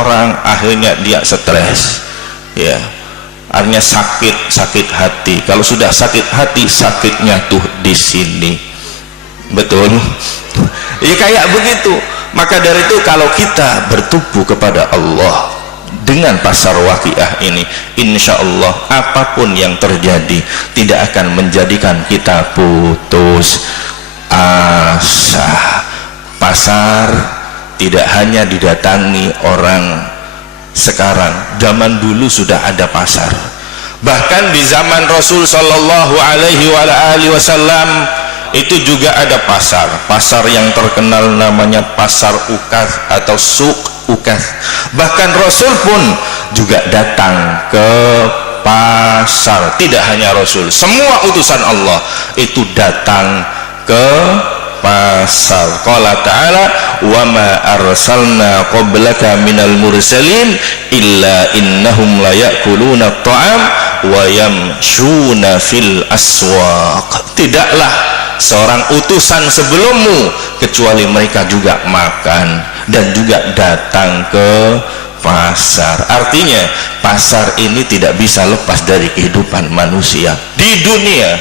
orang, akhirnya dia stres, ya, akhirnya sakit hati. Kalau sudah sakit hati, sakitnya tuh di sini, betul? Ya kayak begitu. Maka dari itu kalau kita bertumbuh kepada Allah dengan pasar waqiah ini, insya Allah apapun yang terjadi tidak akan menjadikan kita putus asa. Pasar tidak hanya didatangi orang sekarang, zaman dulu sudah ada pasar. Bahkan di zaman Rasul sallallahu alaihi wasallam itu juga ada pasar yang terkenal namanya pasar Ukaz atau Suk Ukaz. Bahkan Rasul pun juga datang ke pasar. Tidak hanya Rasul, semua utusan Allah itu datang ke pasar. Qala ta'ala wa ma arsalna qablaka minal mursalin illa innahum la ya'kuluna at-ta'am wa yamshuna fil aswaq. Tidaklah seorang utusan sebelummu kecuali mereka juga makan dan juga datang ke pasar. Artinya pasar ini tidak bisa lepas dari kehidupan manusia di dunia.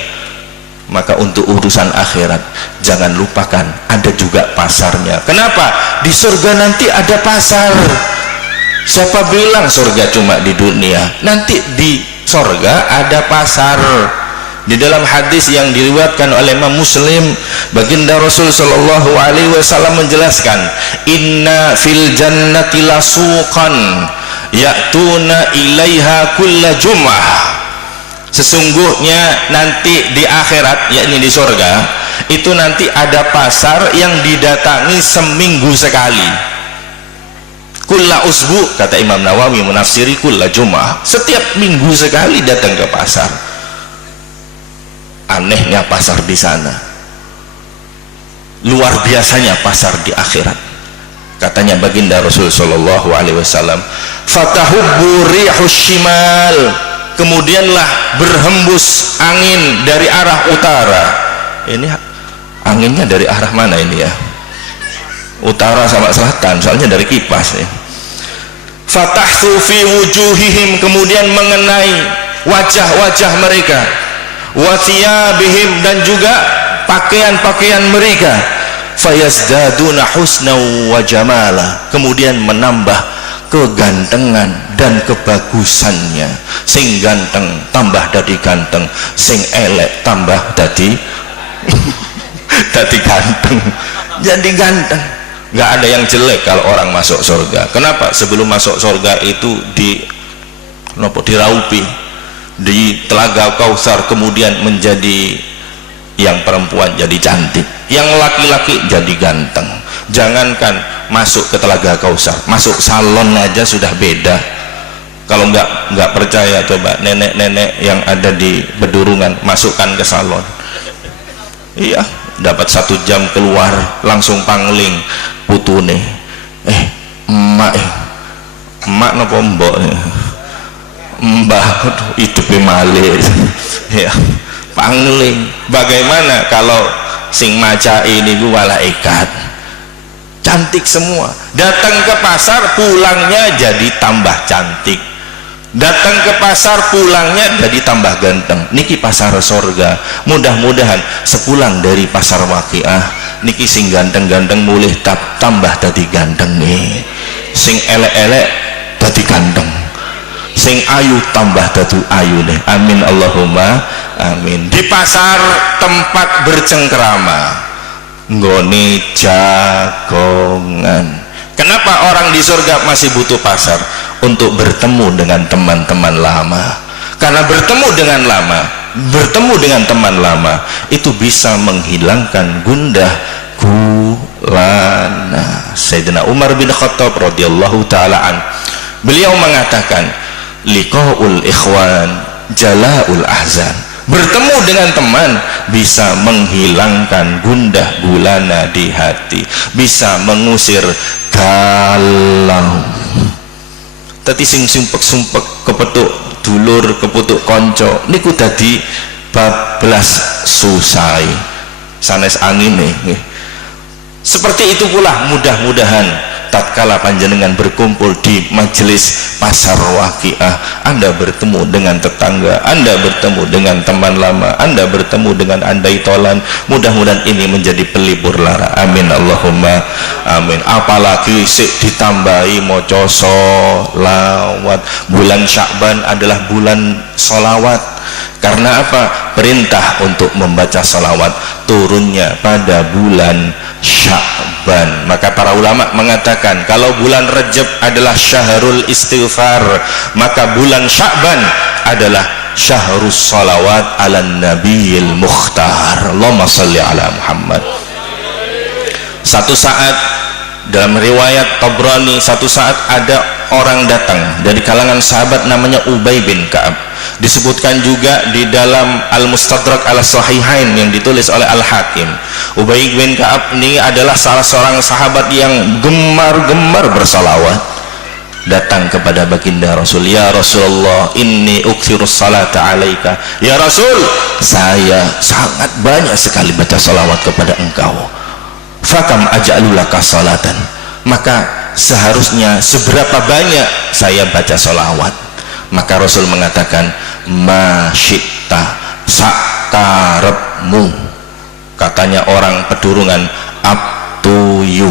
Maka untuk urusan akhirat jangan lupakan ada juga pasarnya. Kenapa? Di surga nanti ada pasar. Siapa bilang surga cuma di dunia? Nanti di surga ada pasar. Di dalam hadis yang diriwayatkan oleh Imam Muslim, baginda Rasul sallallahu alaihi wasallam menjelaskan, inna fil jannati lasuqan ya'tuna ilaiha kulla jum'ah. Sesungguhnya nanti di akhirat, yakni di surga, itu nanti ada pasar yang didatangi seminggu sekali. Kulla usbu, kata Imam Nawawi menafsiri kulla jum'ah, setiap minggu sekali datang ke pasar. Anehnya pasar di sana, luar biasanya pasar di akhirat. Katanya baginda Rasul sallallahu alaihi wasallam, fatahubbu rihus shimal, kemudianlah berhembus angin dari arah utara. Ini anginnya dari arah mana ini ya? Utara sama selatan, soalnya dari kipas ya. Fatahtu fi wujuhihim, kemudian mengenai wajah-wajah mereka, wa thiyabihim, dan juga pakaian-pakaian mereka, fayazdaduna husna wa jamala, kemudian menambah kegantengan dan kebagusannya. Sing ganteng tambah dadi ganteng, sing elek tambah dadi dadi ganteng, jadi ganteng. Nggak ada yang jelek kalau orang masuk surga. Kenapa? Sebelum masuk surga itu diraupi di telaga Kautsar, kemudian menjadi yang perempuan jadi cantik, yang laki-laki jadi ganteng. Jangankan masuk ke telaga Kautsar, masuk salon aja sudah beda. Kalau nggak percaya, coba nenek-nenek yang ada di Bedurungan masukkan ke salon. Iya, dapat 1 jam keluar langsung pangling putune. Emak nopo mbok? Mbah hidupnya malih ya, pangling. Bagaimana kalau sing maca ini gua malaikat cantik semua, datang ke pasar pulangnya jadi tambah cantik, datang ke pasar pulangnya jadi tambah ganteng. Niki pasar surga. Mudah-mudahan sepulang dari pasar waqiah niki sing ganteng-ganteng mulih tambah dadi ganteng nih, sing elek-elek dadi ganteng, sing ayu tambah dadu ayu deh. Amin Allahumma amin. Di pasar tempat bercengkrama, nggone jagongan. Kenapa orang di surga masih butuh pasar? Untuk bertemu dengan teman-teman lama. Karena bertemu dengan teman lama itu bisa menghilangkan gundah gulana. Sayyidina Umar bin Khattab radhiyallahu taala an, beliau mengatakan, liqaul ikhwan jala'ul ahzan. Bertemu dengan teman bisa menghilangkan gundah gulana di hati, bisa mengusir galau. Tadi sing sumpek-sumpek kepetuk dulur, kepetuk konco niku dadi bablas susai sanes angin nih. Seperti itu pula mudah-mudahan tatkala panjenengan berkumpul di majelis pasar Waqiah, Anda bertemu dengan tetangga, Anda bertemu dengan teman lama, Anda bertemu dengan andai tolan. Mudah-mudahan ini menjadi pelipur lara. Amin Allahumma amin. Apalagi ditambahi maca sholawat. Bulan Sya'ban adalah bulan sholawat. Karena apa? Perintah untuk membaca salawat turunnya pada bulan Sya'ban. Maka para ulama mengatakan kalau bulan Rajab adalah syahrul istighfar, maka bulan Sya'ban adalah syahrus salawat ala nabiyil mukhtar. Allahumma salli ala Muhammad. Satu saat dalam riwayat Tabrani, satu saat ada orang datang dari kalangan sahabat namanya Ubay bin Ka'ab. Disebutkan juga di dalam Al-Mustadrak Al-Sahihain yang ditulis oleh Al-Hakim. Ubay bin Ka'ab ini adalah salah seorang sahabat yang gemar-gemar bersalawat. Datang kepada baginda Rasul, ya Rasulullah, inni ukthirus salata alaika. Ya Rasul, saya sangat banyak sekali baca salawat kepada engkau. Fakam aja'lulaka salatan, maka seharusnya seberapa banyak saya baca salawat? Maka Rasul mengatakan, masyikta, sakarepmu. Katanya orang Pedurungan, up to you.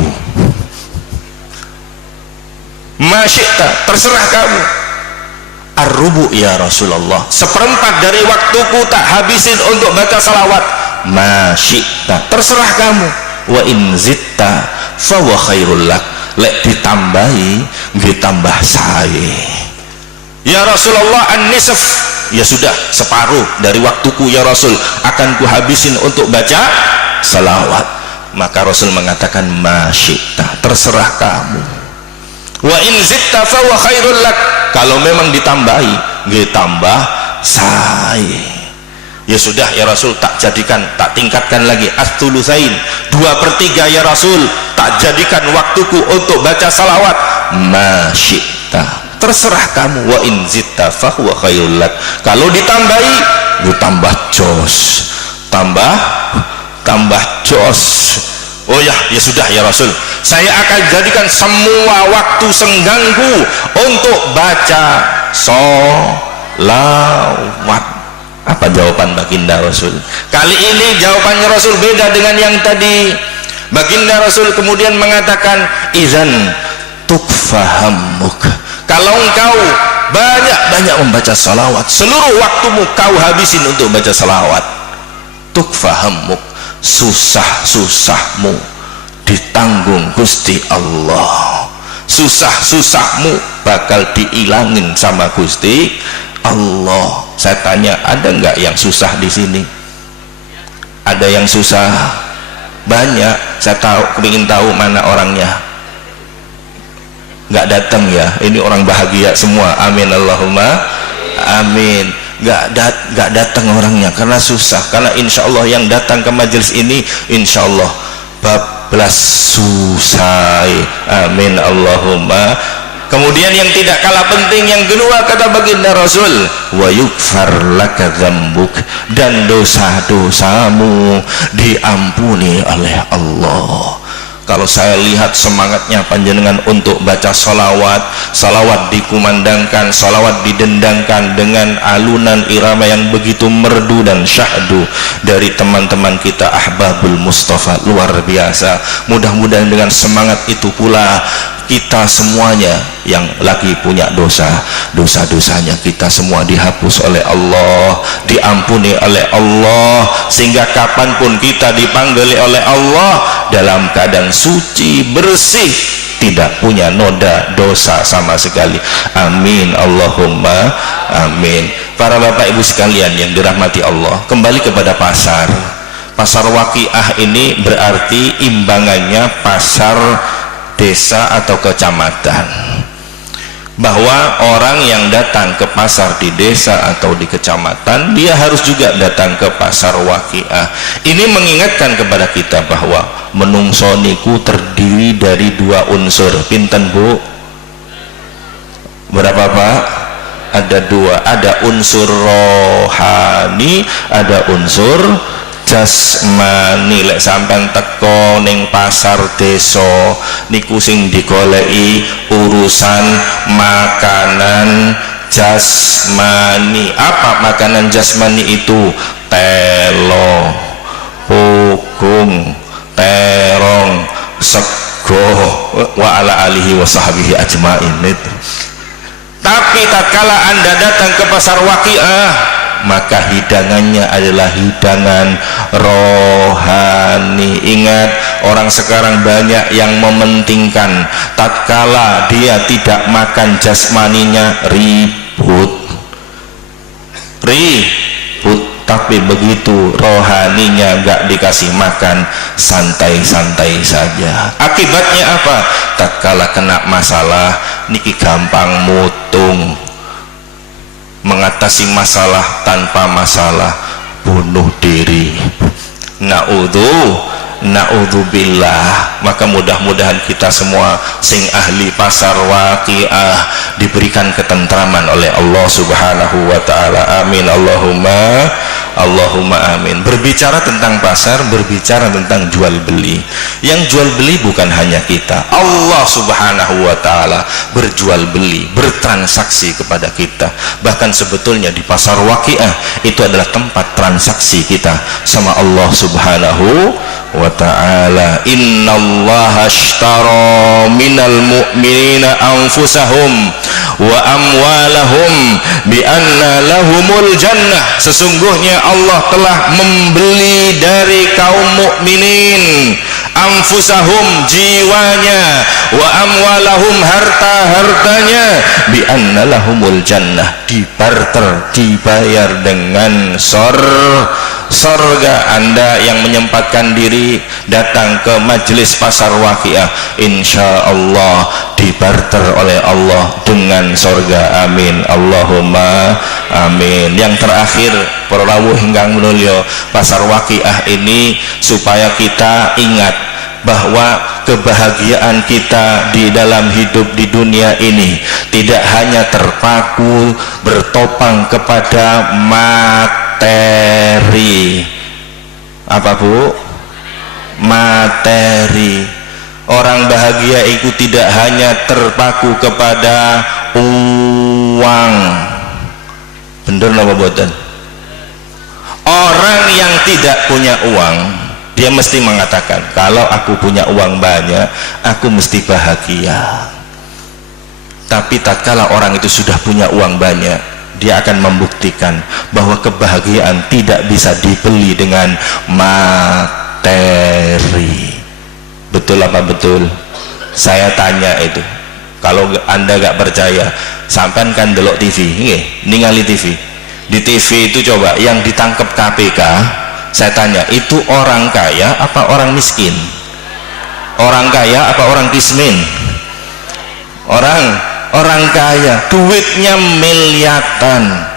Masyikta, terserah kamu. Ar-rubu ya Rasulullah, seperempat dari waktuku tak habisin untuk baca salawat. Masyikta, terserah kamu. Wa in zitta fa wa khairul lak, lek ditambahi ditambah saya. Ya Rasulullah, an-nisf, ya sudah separuh dari waktuku ya Rasul akan kuhabisin untuk baca salawat. Maka Rasul mengatakan masyikta, terserah kamu. Wa in zitta fa wa khairul lak, kalau memang ditambahi ditambah saya. Ya sudah ya Rasul, tak jadikan, tak tingkatkan lagi as-tsulusain, 2/3 ya Rasul, tak jadikan waktuku untuk baca salawat. Masyikta, terserah kamu. Wa in zitta fa huwa khairul lak, kalau ditambahi ditambah jos, tambah jos. Oh ya, ya sudah ya Rasul, saya akan jadikan semua waktu senggangku untuk baca sholawat. Apa jawaban baginda Rasul? Kali ini jawabannya Rasul beda dengan yang tadi. Baginda Rasul kemudian mengatakan, izan tukfahamuk, kalau engkau banyak-banyak membaca salawat, seluruh waktumu kau habisin untuk baca salawat, tukfahamuk, susah-susahmu ditanggung Gusti Allah. Susah-susahmu bakal diilangin sama Gusti Allah. Saya tanya, ada nggak yang susah di sini? Ada yang susah? Banyak. Saya ingin tahu mana orangnya. Nggak datang ya? Ini orang bahagia semua. Amin Allahumma amin. Nggak datang orangnya karena susah. Karena insya Allah yang datang ke majelis ini insya Allah bablas susah. Amin Allahumma. Kemudian yang tidak kalah penting yang kedua, kata baginda Rasul, wa yukfar laka dzambuk, dan dosa-dosamu diampuni oleh Allah. Kalau saya lihat semangatnya panjenengan untuk baca salawat, salawat dikumandangkan, salawat didendangkan dengan alunan irama yang begitu merdu dan syahdu dari teman-teman kita Ahbabul Mustafa, luar biasa. Mudah-mudahan dengan semangat itu pula kita semuanya yang lagi punya dosa-dosanya kita semua dihapus oleh Allah, diampuni oleh Allah, sehingga kapanpun kita dipanggil oleh Allah dalam keadaan suci, bersih, tidak punya noda dosa sama sekali. Amin Allahumma amin. Para bapak ibu sekalian yang dirahmati Allah, kembali kepada pasar Waqiah ini berarti imbangannya pasar desa atau kecamatan, bahwa orang yang datang ke pasar di desa atau di kecamatan dia harus juga datang ke pasar Waqiah. Ini mengingatkan kepada kita bahwa menungso niku terdiri dari 2 unsur. Pinten Bu? Berapa Pak? Ada 2, ada unsur rohani, ada unsur jasmani. Lek sampean teko ning pasar desa niku sing digoleki urusan makanan jasmani. Apa makanan jasmani itu? Telo, pukung, terong, sego, wa ala alihi wa sahbihi ajmain itu. Tapi tatkala Anda datang ke pasar Waqiah, maka hidangannya adalah hidangan rohani. Ingat, orang sekarang banyak yang mementingkan tatkala dia tidak makan jasmaninya ribut, tapi begitu rohaninya nggak dikasih makan, santai-santai saja. Akibatnya apa? Tatkala kena masalah niki gampang mutung, mengatasi masalah tanpa masalah, bunuh diri. Na'udzubillah. Maka mudah-mudahan kita semua sing ahli pasar Waqiah diberikan ketentraman oleh Allah Subhanahu wa taala. Amin Allahumma amin. Berbicara tentang pasar, berbicara tentang jual beli. Yang jual beli bukan hanya kita, Allah Subhanahu wa taala berjual beli, bertransaksi kepada kita. Bahkan sebetulnya di pasar Waqiah itu adalah tempat transaksi kita sama Allah Subhanahu wa ta'ala. Innallaha ashtara minal mu'minina anfusahum wa amwalahum bi anna lahumul jannah. Sesungguhnya Allah telah membeli dari kaum mukminin anfusahum, jiwanya, wa amwalahum, harta-hartanya, bi anna lahumul jannah, dibarter, dibayar dengan surga. Anda yang menyempatkan diri datang ke majelis pasar Waqiah, insya Allah dibarter oleh Allah dengan surga. Amin Allahumma amin. Yang terakhir, para rawuh ingkang mulya, pasar Waqiah ini supaya kita ingat bahwa kebahagiaan kita di dalam hidup di dunia ini tidak hanya terpaku bertopang kepada materi. Apa Bu? Materi. Orang bahagia itu tidak hanya terpaku kepada uang. Bener apa boten? Orang yang tidak punya uang, dia mesti mengatakan, kalau aku punya uang banyak, aku mesti bahagia. Tapi tatkala orang itu sudah punya uang banyak, dia akan membuktikan bahwa kebahagiaan tidak bisa dibeli dengan materi. Betul apa betul? Saya tanya itu. Kalau Anda gak percaya, sampean kan delok TV, ningali TV. Di TV itu coba yang ditangkap KPK, saya tanya, itu orang kaya apa orang miskin? Orang kaya apa orang kismin? Orang kaya, duitnya miliaran,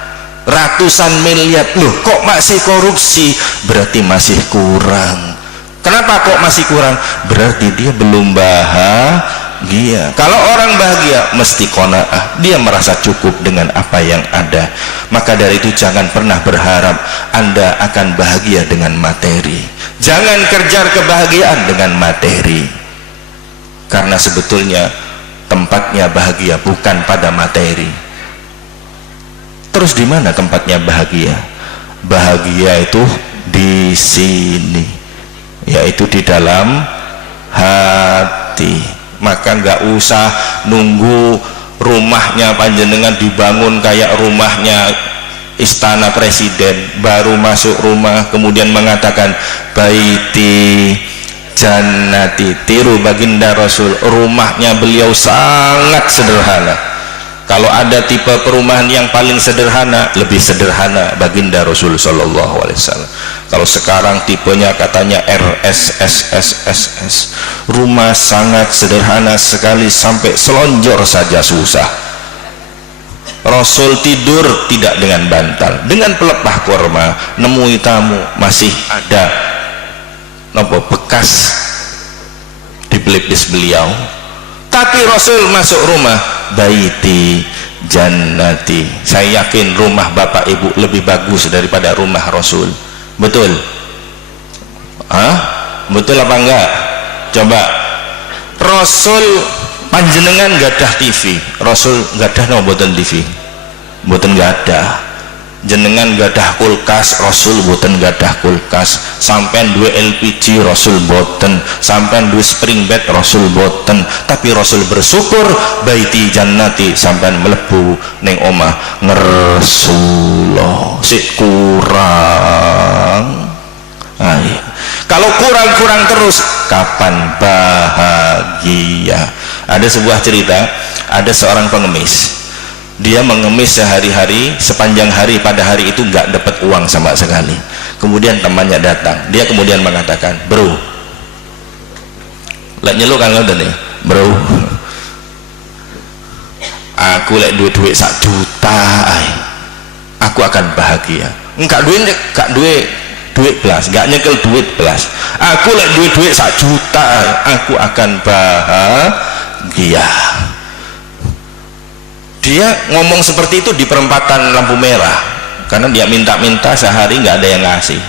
ratusan miliar. Loh, kok masih korupsi? Berarti masih kurang. Kenapa kok masih kurang? Berarti dia belum bahagia. Kalau orang bahagia mesti qanaah, dia merasa cukup dengan apa yang ada. Maka dari itu jangan pernah berharap Anda akan bahagia dengan materi. Jangan kejar kebahagiaan dengan materi, karena sebetulnya tempatnya bahagia bukan pada materi. Terus di mana tempatnya bahagia? Bahagia itu di sini, yaitu di dalam hati. Maka nggak usah nunggu rumahnya panjenengan dibangun kayak rumahnya istana presiden, baru masuk rumah kemudian mengatakan baiti jannati. Tiru baginda Rasul, rumahnya beliau sangat sederhana. Kalau ada tipe perumahan yang paling sederhana, lebih sederhana baginda Rasul sallallahu alaihi wasallam. Kalau sekarang tipenya katanya RSSSSS, rumah sangat sederhana sekali sampai selonjor saja susah. Rasul tidur tidak dengan bantal, dengan pelepah kurma. Nemui tamu masih ada bekas di pelipis beliau. Tapi Rasul masuk rumah, baiti jannati. Saya yakin rumah bapak ibu lebih bagus daripada rumah Rasul. Betul? Hah? Betul apa enggak? Coba. Rasul panjenengan gadah TV, Rasul gadah no boten TV, boten gadah. Jenengan gadah kulkas, Rasul boten gadah kulkas. Sampean dua LPG, Rasul boten. Sampean dua spring bed, Rasul boten. Tapi Rasul bersyukur baiti jannati, sampean melebu neng omah ngersulo sik kurang. Ayo. Kalau kurang-kurang terus kapan bahagia? Ada sebuah cerita, ada seorang pengemis. Dia mengemis sehari-hari, sepanjang hari, pada hari itu nggak dapat uang sama sekali. Kemudian temannya datang, dia kemudian mengatakan, bro, lek nyeluk kan ngoten nih, bro, aku lek duit 1 juta, aku akan bahagia. Enggak duit belas, enggak nyekel duit belas. Aku lek duit 1 juta, aku akan bahagia. Dia ngomong seperti itu di perempatan lampu merah, karena dia minta-minta sehari nggak ada yang ngasih.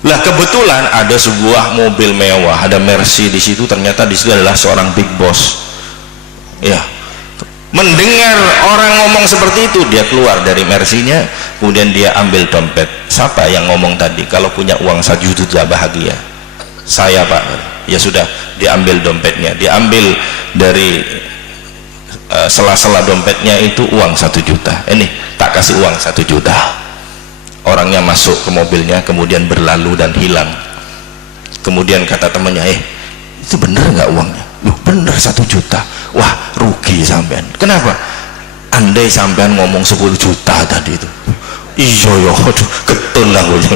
Lah kebetulan ada sebuah mobil mewah, ada Mercy di situ. Ternyata di situ adalah seorang big boss. Ya, mendengar orang ngomong seperti itu, dia keluar dari Mercy-nya, kemudian dia ambil dompet. Siapa yang ngomong tadi kalau punya uang 1 juta bahagia? Saya, Pak. Ya sudah, diambil dompetnya, diambil dari sela-sela dompetnya itu uang 1 juta. Ini tak kasih uang 1 juta. Orangnya masuk ke mobilnya, kemudian berlalu dan hilang. Kemudian kata temannya, itu bener nggak uangnya? Loh, bener 1 juta. Wah, rugi sampean. Kenapa? Andai sampean ngomong 10 juta tadi itu. Iya ya, aduh, ketun lah gue.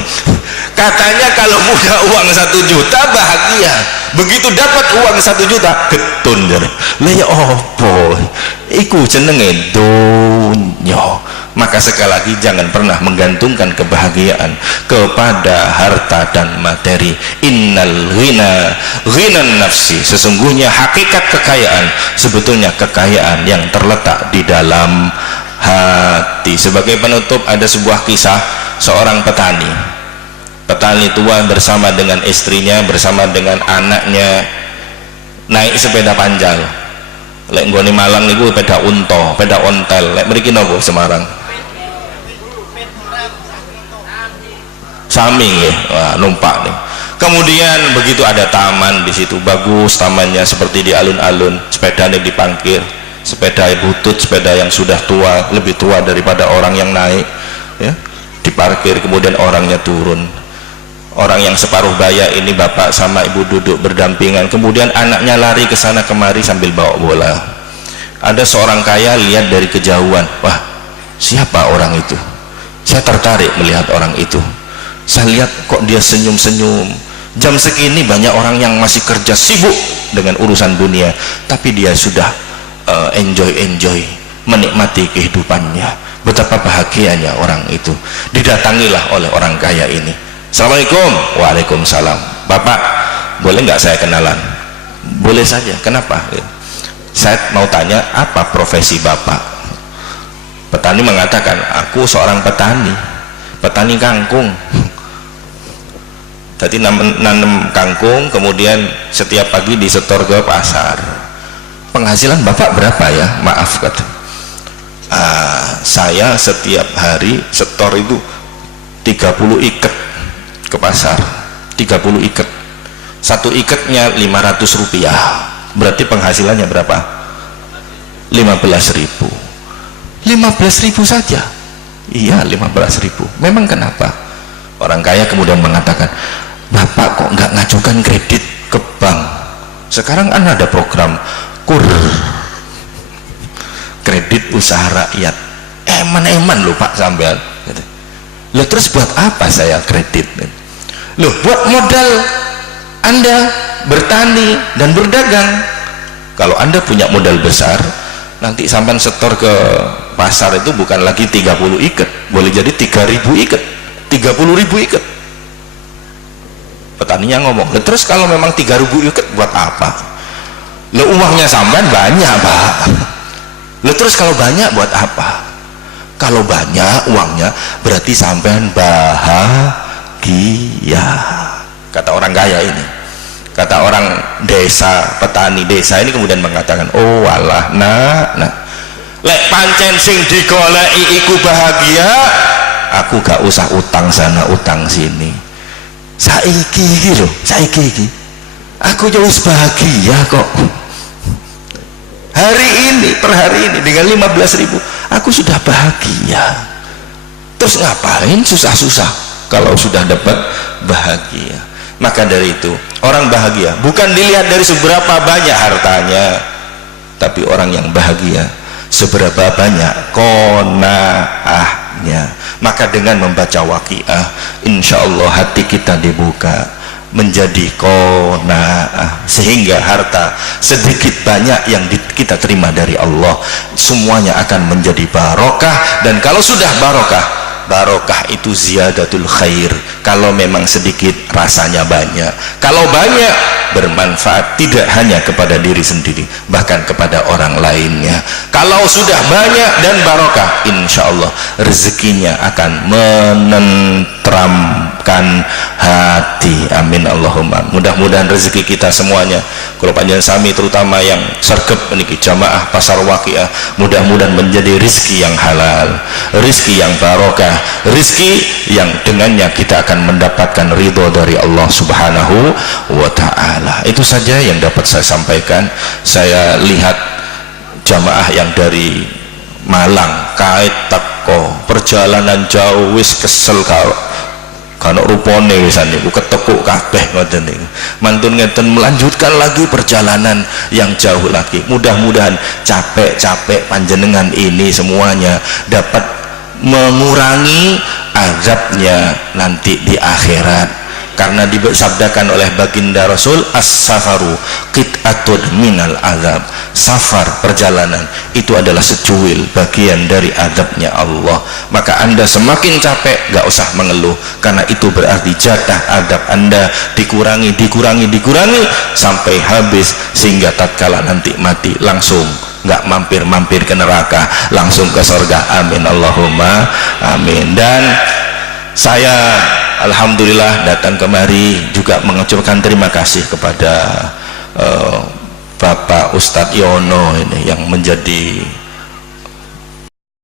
Katanya kalau punya uang 1 juta bahagia, begitu dapat uang 1 juta ketun jadi. Lah ya opo? Iku jenenge donya. Maka sekali lagi jangan pernah menggantungkan kebahagiaan kepada harta dan materi. Innal ghinan nafsi, sesungguhnya hakikat kekayaan sebetulnya kekayaan yang terletak di dalam hati. Sebagai penutup, ada sebuah kisah seorang petani tua bersama dengan istrinya, bersama dengan anaknya naik sepeda panjang. Lek nggone Malang niku sepeda unta, sepeda ontel. Lek mriki napa Semarang? Saming ya, wah, numpak nih. Kemudian begitu ada taman di situ, bagus tamannya seperti di alun-alun. Sepedanya diparkir, sepeda butut, sepeda yang sudah tua, lebih tua daripada orang yang naik, ya, diparkir. Kemudian orangnya turun. Orang yang separuh baya ini bapak sama ibu duduk berdampingan. Kemudian anaknya lari ke sana kemari sambil bawa bola. Ada seorang kaya lihat dari kejauhan, wah, siapa orang itu? Saya tertarik melihat orang itu. Saya lihat kok dia senyum-senyum. Jam segini banyak orang yang masih kerja sibuk dengan urusan dunia, tapi dia sudah enjoy, menikmati kehidupannya. Betapa bahagianya orang itu. Didatangilah oleh orang kaya ini. Assalamualaikum. Waalaikumsalam. Bapak, boleh nggak saya kenalan? Boleh saja. Kenapa? Saya mau tanya, apa profesi bapak? Petani mengatakan, aku seorang petani kangkung. Tadi nanam kangkung, kemudian setiap pagi disetor ke pasar. Penghasilan bapak berapa ya? Maaf, kata. Saya setiap hari setor itu 30 ikat ke pasar. 30 ikat. Satu ikatnya 500 rupiah. Berarti penghasilannya berapa? 15.000. 15.000 saja. Iya, 15.000. Memang kenapa? Orang kaya kemudian mengatakan, bapak kok nggak ngajukan kredit ke bank? Sekarang kan ada program KUR, kredit usaha rakyat. Eman loh Pak sampean. Loh, terus buat apa saya kredit? Loh, buat modal Anda bertani dan berdagang. Kalau Anda punya modal besar, nanti sampean setor ke pasar itu bukan lagi 30 ikat, boleh jadi 3.000 ikat, 30.000 ikat. Petaninya ngomong, terus kalau memang 3.000 ikat buat apa? Lo uangnya sampean banyak Pak. Lo terus kalau banyak buat apa? Kalau banyak uangnya berarti sampean bahagia. kata orang kaya ini, kata orang desa, petani desa ini kemudian mengatakan, oh walah nak lek pancen sing digoleki iku bahagia, aku gak usah utang sana utang sini. Saiki iki lho, saiki iki aku jauh bahagia kok. Hari ini, per hari ini dengan 15.000 aku sudah bahagia. Terus ngapain susah-susah kalau sudah dapat bahagia? Maka dari itu orang bahagia bukan dilihat dari seberapa banyak hartanya, tapi orang yang bahagia seberapa banyak qanaahnya. Maka dengan membaca Waqiah, insya Allah hati kita dibuka menjadi qanaah, sehingga harta sedikit banyak yang kita terima dari Allah semuanya akan menjadi barokah. Dan kalau sudah barokah itu ziyadatul khair. Kalau memang sedikit rasanya banyak, kalau banyak bermanfaat tidak hanya kepada diri sendiri bahkan kepada orang lainnya. Kalau sudah banyak dan barokah, insya Allah rezekinya akan menenteramkan hati. Amin Allahumma. Mudah-mudahan rezeki kita semuanya, kalau panjenengan sami terutama yang sergep meniki jamaah pasar Waqiah, mudah-mudahan menjadi rezeki yang halal, rezeki yang barokah, rezeki yang dengannya kita akan mendapatkan ridho dari Allah Subhanahu wa ta'ala. Itu saja yang dapat saya sampaikan. Saya lihat jamaah yang dari Malang kait teko perjalanan jauh wis kesel kalau rupane wisan niku ketekuk kabeh ngoten niku. Mantun ngeten melanjutkan lagi perjalanan yang jauh lagi. Mudah-mudahan capek-capek panjenengan ini semuanya dapat mengurangi azabnya nanti di akhirat, karena disabdakan oleh baginda Rasul, as-safaru qit'atun minal azab. Safar, perjalanan itu adalah secuil bagian dari azabnya Allah. Maka Anda semakin capek gak usah mengeluh, karena itu berarti jatah azab Anda dikurangi sampai habis, sehingga tatkala nanti mati langsung nggak mampir ke neraka, langsung ke surga. Amin Allahumma amin. Dan saya alhamdulillah datang kemari juga mengucapkan terima kasih kepada Bapak Ustadz Yono ini yang menjadi